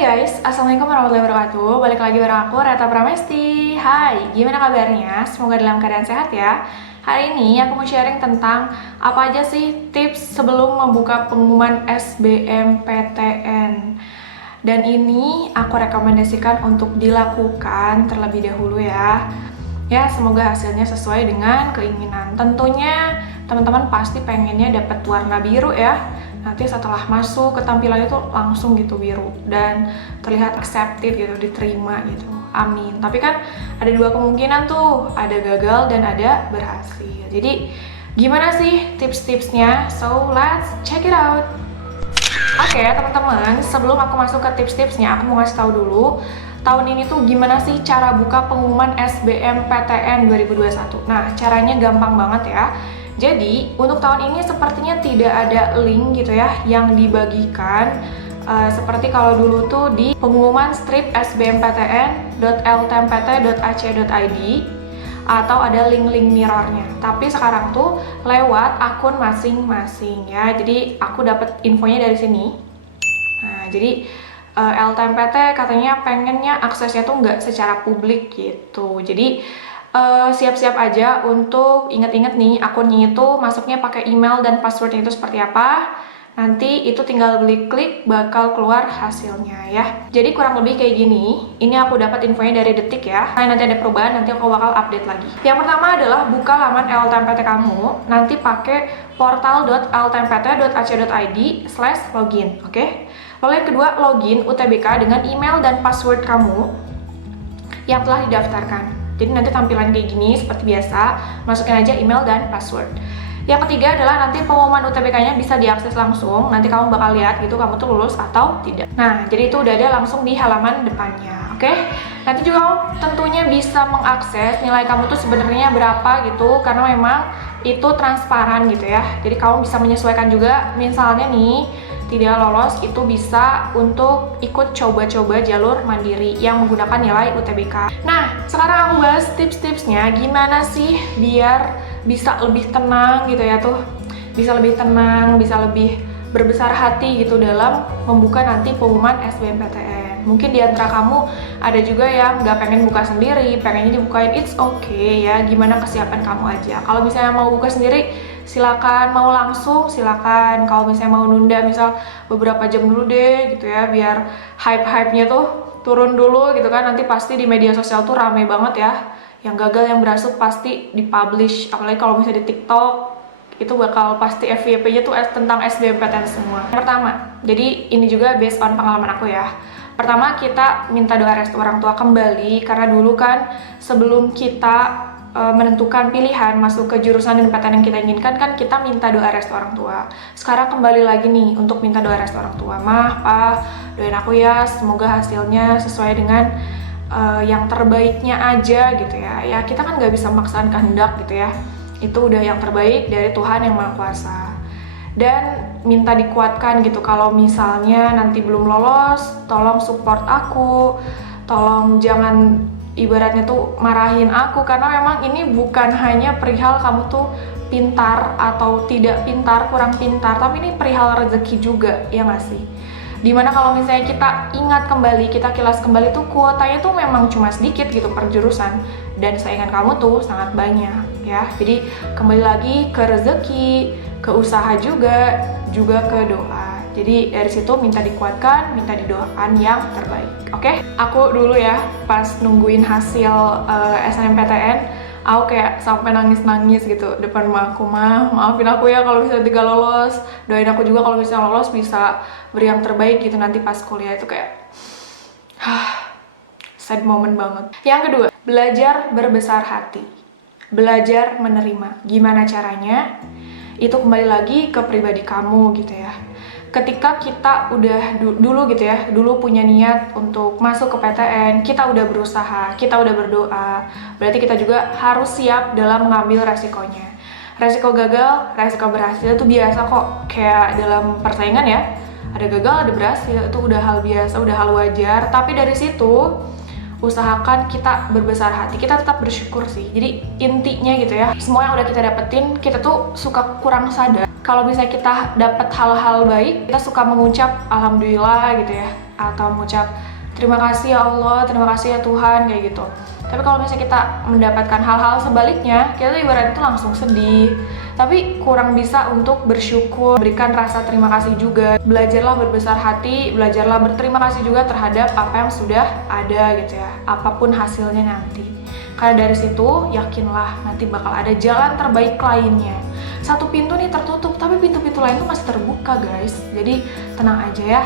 Guys, Assalamualaikum warahmatullahi wabarakatuh. Balik lagi bareng aku, Reta Pramesti. Hai, gimana kabarnya? Semoga dalam keadaan sehat ya. Hari ini aku mau sharing tentang apa aja sih tips sebelum membuka pengumuman SBMPTN. Dan ini aku rekomendasikan untuk dilakukan terlebih dahulu ya. Ya, semoga hasilnya sesuai dengan keinginan. Tentunya teman-teman pasti pengennya dapat warna biru ya. Nanti setelah masuk ke tampilan itu langsung gitu biru dan terlihat accepted gitu, diterima gitu. Amin. Tapi kan ada dua kemungkinan tuh, ada gagal dan ada berhasil. Jadi gimana sih tips-tipsnya? So let's check it out. Oke, teman-teman, sebelum aku masuk ke tips-tipsnya, aku mau ngasih tahu dulu tahun ini tuh gimana sih cara buka pengumuman SBMPTN 2021. Nah, caranya gampang banget ya. Jadi, untuk tahun ini sepertinya tidak ada link gitu ya yang dibagikan seperti kalau dulu tuh di pengumuman strip sbmptn.ltmpt.ac.id atau ada link-link mirrornya. Tapi sekarang tuh lewat akun masing-masing ya. Jadi, aku dapat infonya dari sini. Nah, jadi LTMPT katanya pengennya aksesnya tuh nggak secara publik gitu. Jadi, siap-siap aja untuk inget-inget nih akunnya itu masuknya pakai email dan passwordnya itu seperti apa. Nanti itu tinggal klik bakal keluar hasilnya ya. Jadi kurang lebih kayak gini. Ini aku dapat infonya dari Detik ya. Nah, nanti ada perubahan, nanti aku bakal update lagi. Yang pertama adalah buka laman LTMPT kamu. Nanti pakai portal.ltmpt.ac.id/login, oke? Lalu yang kedua, login UTBK dengan email dan password kamu yang telah didaftarkan. Jadi nanti tampilan kayak gini seperti biasa, masukin aja email dan password. Yang ketiga adalah nanti pengumuman UTBK-nya bisa diakses langsung. Nanti kamu bakal lihat gitu kamu tuh lulus atau tidak. Nah, jadi itu udah ada langsung di halaman depannya, oke? Nanti juga kamu tentunya bisa mengakses nilai kamu tuh sebenarnya berapa gitu, karena memang itu transparan gitu ya. Jadi kamu bisa menyesuaikan juga, misalnya nih tidak lolos itu bisa untuk ikut coba-coba jalur mandiri yang menggunakan nilai UTBK. Nah, sekarang aku bahas tips-tipsnya gimana sih biar bisa lebih tenang gitu ya tuh. Bisa lebih tenang, bisa lebih berbesar hati gitu dalam membuka nanti pengumuman SBMPTN. Mungkin di antara kamu ada juga yang nggak pengen buka sendiri, pengennya dibukain, it's okay ya, gimana kesiapan kamu aja. Kalau misalnya mau buka sendiri, silakan, mau langsung silakan. Kalau misalnya mau nunda misal beberapa jam dulu deh gitu ya, biar hype-hype-nya tuh turun dulu gitu kan. Nanti pasti di media sosial tuh rame banget ya. Yang gagal, yang berhasil pasti dipublish. Apalagi kalau misalnya di TikTok, itu bakal pasti FYP-nya tuh tentang SBMPTN semua. Yang pertama, jadi ini juga based on pengalaman aku ya. Pertama, kita minta doa restu orang tua kembali, karena dulu kan sebelum kita menentukan pilihan masuk ke jurusan dan PTN yang kita inginkan kan kita minta doa restu orang tua. Sekarang kembali lagi nih untuk minta doa restu orang tua. Mah, Pa, doain aku ya, semoga hasilnya sesuai dengan yang terbaiknya aja gitu ya. Ya kita kan nggak bisa memaksakan kehendak gitu ya. Itu udah yang terbaik dari Tuhan yang Maha Kuasa. Dan minta dikuatkan gitu, kalau misalnya nanti belum lolos, tolong support aku, tolong jangan ibaratnya tuh marahin aku, karena memang ini bukan hanya perihal kamu tuh pintar atau tidak pintar, kurang pintar, tapi ini perihal rezeki juga, ya nggak sih? Dimana kalau misalnya kita ingat kembali, kita kilas kembali tuh kuotanya tuh memang cuma sedikit gitu per jurusan, dan saingan kamu tuh sangat banyak ya. Jadi kembali lagi ke rezeki, ke usaha juga ke doa. Jadi dari situ minta dikuatkan, minta didoakan yang terbaik. Oke? Aku dulu ya pas nungguin hasil SNMPTN, aku kayak sampai nangis-nangis gitu depan emak aku. Maafin aku ya kalau misalnya tidak lolos. Doain aku juga kalau misalnya lolos bisa beri yang terbaik gitu nanti pas kuliah. Itu kayak sad moment banget. Yang kedua, belajar berbesar hati. Belajar menerima. Gimana caranya? Itu kembali lagi ke pribadi kamu gitu ya. Ketika kita udah dulu gitu ya, dulu punya niat untuk masuk ke PTN, kita udah berusaha, kita udah berdoa, berarti kita juga harus siap dalam mengambil resikonya. Resiko gagal, resiko berhasil itu biasa kok, kayak dalam persaingan ya, ada gagal, ada berhasil, itu udah hal biasa, udah hal wajar. Tapi dari situ usahakan kita berbesar hati, kita tetap bersyukur sih. Jadi intinya gitu ya, semua yang udah kita dapetin, kita tuh suka kurang sadar. Kalau misalnya kita dapat hal-hal baik, kita suka mengucap alhamdulillah gitu ya. atau mengucap terima kasih ya Allah, terima kasih ya Tuhan, kayak gitu. Tapi kalau misalnya kita mendapatkan hal-hal sebaliknya, kita tuh ibaratnya itu langsung sedih, tapi kurang bisa untuk bersyukur, berikan rasa terima kasih juga. Belajarlah berbesar hati, belajarlah berterima kasih juga terhadap apa yang sudah ada gitu ya, apapun hasilnya nanti. Karena dari situ, yakinlah nanti bakal ada jalan terbaik lainnya. Satu pintu nih tertutup, tapi pintu-pintu lain tuh masih terbuka guys. Jadi tenang aja ya,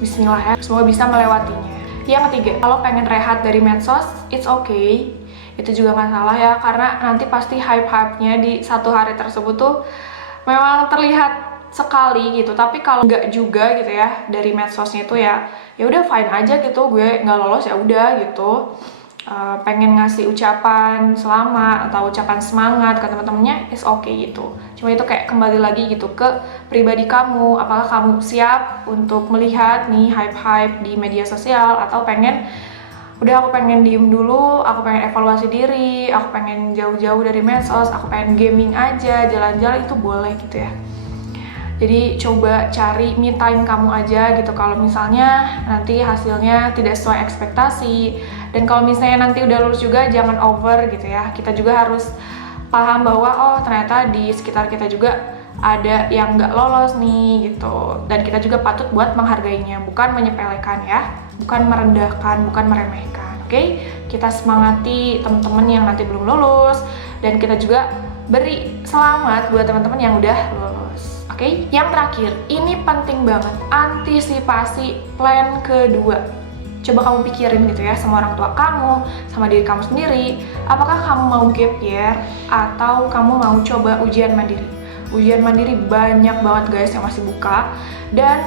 bismillah ya, semoga bisa melewatinya. Yang ketiga, kalau pengen rehat dari medsos, it's okay. Itu juga nggak salah ya, karena nanti pasti hype-hype-nya di satu hari tersebut tuh memang terlihat sekali gitu. Tapi kalau nggak juga gitu ya, dari medsosnya itu ya udah fine aja gitu, gue nggak lolos ya udah gitu. Pengen ngasih ucapan selamat atau ucapan semangat ke teman-temannya, is okay gitu. Cuma itu kayak kembali lagi gitu ke pribadi kamu, apakah kamu siap untuk melihat nih hype-hype di media sosial, atau udah aku pengen diem dulu, aku pengen evaluasi diri, aku pengen jauh-jauh dari medsos, aku pengen gaming aja, jalan-jalan, itu boleh gitu ya. Jadi coba cari me time kamu aja gitu kalau misalnya nanti hasilnya tidak sesuai ekspektasi. Dan kalau misalnya nanti udah lulus juga jangan over gitu ya. Kita juga harus paham bahwa oh ternyata di sekitar kita juga ada yang nggak lolos nih gitu. Dan kita juga patut buat menghargainya, bukan menyepelekan ya, bukan merendahkan, bukan meremehkan. Oke? Kita semangati teman-teman yang nanti belum lulus, dan kita juga beri selamat buat teman-teman yang udah lulus. Oke? Yang terakhir, ini penting banget, antisipasi plan kedua. Coba kamu pikirin gitu ya, sama orang tua kamu, sama diri kamu sendiri, apakah kamu mau gap year atau kamu mau coba ujian mandiri. Ujian mandiri banyak banget guys yang masih buka, dan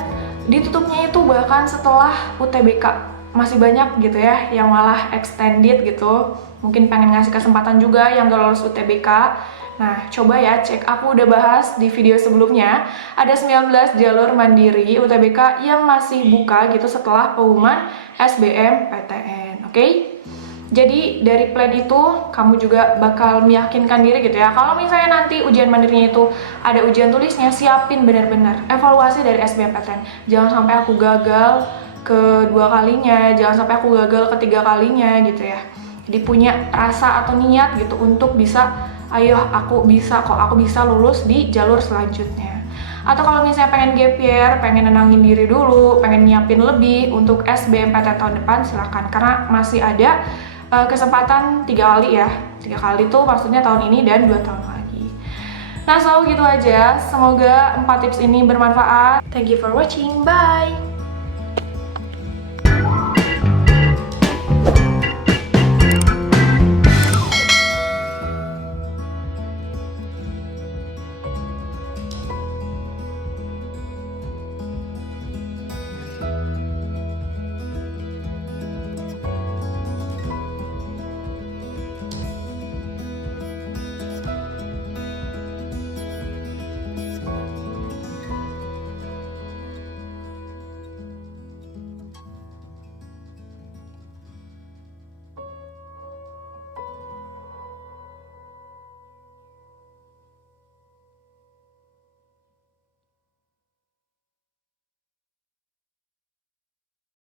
ditutupnya itu bahkan setelah UTBK. Masih banyak gitu ya yang malah extended gitu, mungkin pengen ngasih kesempatan juga yang gak lulus UTBK. Nah, coba ya cek, aku udah bahas di video sebelumnya, ada 19 jalur mandiri UTBK yang masih buka gitu setelah pengumuman SBMPTN, oke? Jadi dari plan itu, kamu juga bakal meyakinkan diri gitu ya, kalau misalnya nanti ujian mandirinya itu ada ujian tulisnya, siapin benar-benar, evaluasi dari SBMPTN. Jangan sampai aku gagal kedua kalinya, jangan sampai aku gagal ketiga kalinya gitu ya. Jadi punya rasa atau niat gitu untuk bisa, ayo aku bisa kok, aku bisa lulus di jalur selanjutnya. Atau kalau misalnya pengen gap year, pengen nenangin diri dulu, pengen nyiapin lebih untuk SBMPTN tahun depan, silakan. Karena masih ada kesempatan 3 kali ya. 3 kali tuh maksudnya tahun ini dan 2 tahun lagi. Nah, so gitu aja. Semoga 4 tips ini bermanfaat. Thank you for watching. Bye!